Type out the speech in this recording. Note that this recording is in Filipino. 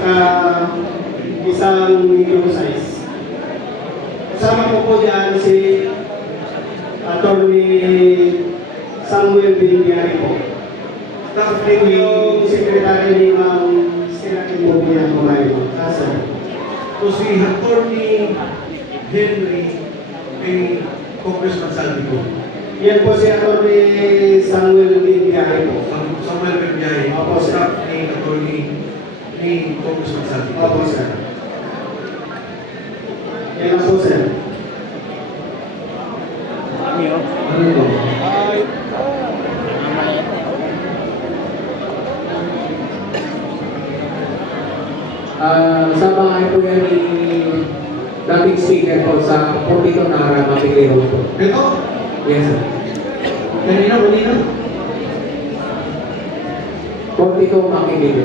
saka isang medium size. Kasama ko po dyan si Attorney Samuel Binibiari po. Tapos din yung secretary ni Sinatin mo po yan kumain mo. Kasa. So si Attorney Henry ay Congressman Saldico. Yan po si Attorney Samuel Binibiari po. Samuel Benjay, Opo, sir. staff ni Attorney ni Congressman Saldico. Opo, sir. Yan lang po, sir. Ano ito? Sa bahay po yan ni dating speaker po sa Portito Nara, Mapigleho po. Ito? Yes, sir. Kanina? Portito, Mapigleho.